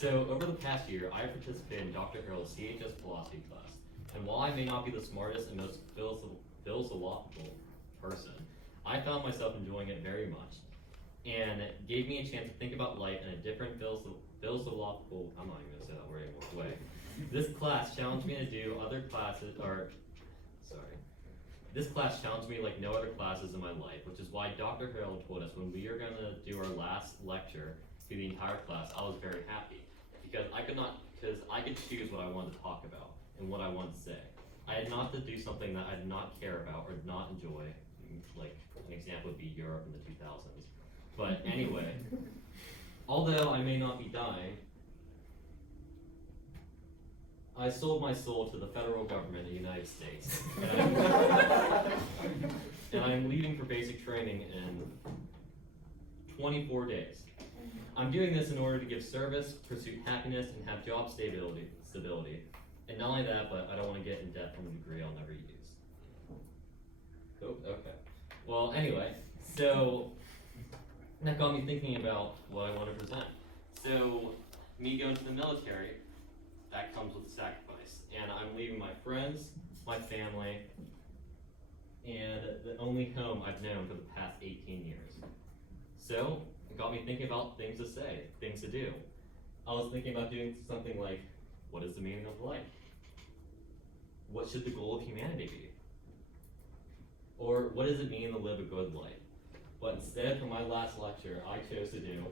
So, over the past year, I have participated in Dr. Harold's CHS philosophy class, and while I may not be the smartest and most philosophical person, I found myself enjoying it very much, and it gave me a chance to think about life in a different philosophical, I'm not even gonna say that word anymore, way. This class challenged me to do other classes, this class challenged me like no other classes in my life, which is why Dr. Harold told us when we were gonna do our last lecture to the entire class, I was very happy. Because I could choose what I wanted to talk about and what I wanted to say. I had not to do something that I did not care about or did not enjoy, like an example would be Europe in the 2000s. But anyway, although I may not be dying, I sold my soul to the federal government of the United States. And I'm leaving for basic training in 24 days. I'm doing this in order to give service, pursue happiness, and have job stability. And not only that, but I don't want to get in debt from a degree I'll never use. Oh, okay. Well, anyway, so that got me thinking about what I want to present. So, me going to the military, that comes with sacrifice. And I'm leaving my friends, my family, and the only home I've known for the past 18 years. So, it got me thinking about things to say, things to do. I was thinking about doing something like, what is the meaning of life? What should the goal of humanity be? Or what does it mean to live a good life? But instead, for my last lecture, I chose to do,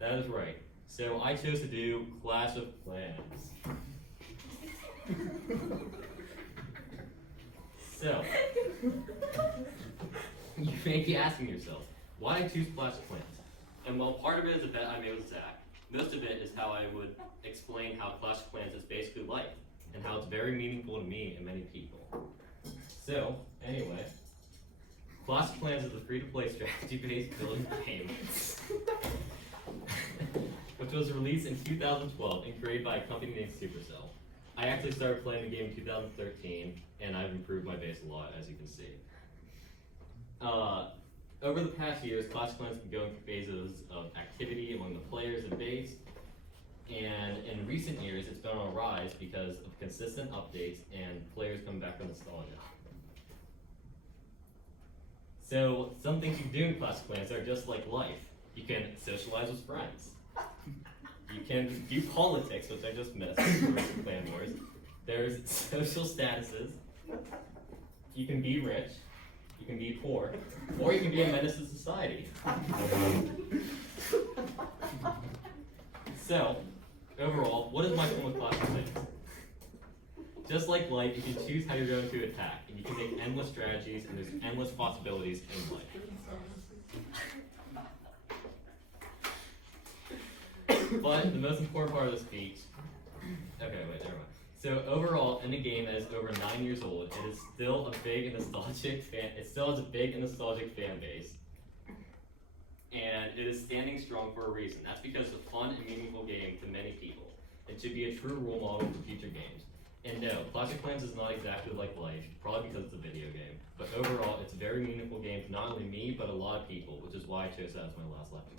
that is right. So I chose to do Clash of Clans. So, you may be asking yourself, why choose Clash of Clans? And well, part of it is a bet I made with Zach. Most of it is how I would explain how Clash of Clans is basically life, and how it's very meaningful to me and many people. So, anyway, Clash of Clans is a free-to-play strategy-based building game, which was released in 2012 and created by a company named Supercell. I actually started playing the game in 2013, and I've improved my base a lot, as you can see. Over the past years, Clash of Clans has been going through phases of activity among the players and base, and in recent years, it's been on a rise because of consistent updates and players coming back from nostalgia. So, some things you do in Clash of Clans are just like life. You can socialize with friends. You can do politics, which I just missed, for Clan Wars. There's social statuses. You can be rich. You can be poor. Or you can be a menace to society. So, overall, what is my point with Clash of Clans? Just like life, you can choose how you're going to attack, and you can make endless strategies, and there's endless possibilities in life. But the most important part of the speech, okay, wait, never mind. So overall, in a game that is over 9 years old, it is still a big and nostalgic fan base, and it is standing strong for a reason. That's because it's a fun and meaningful game to many people. It should be a true role model for future games. And no, Clash of Clans is not exactly like life, probably because it's a video game. But overall, it's a very meaningful game to not only me, but a lot of people, which is why I chose that as my last lecture.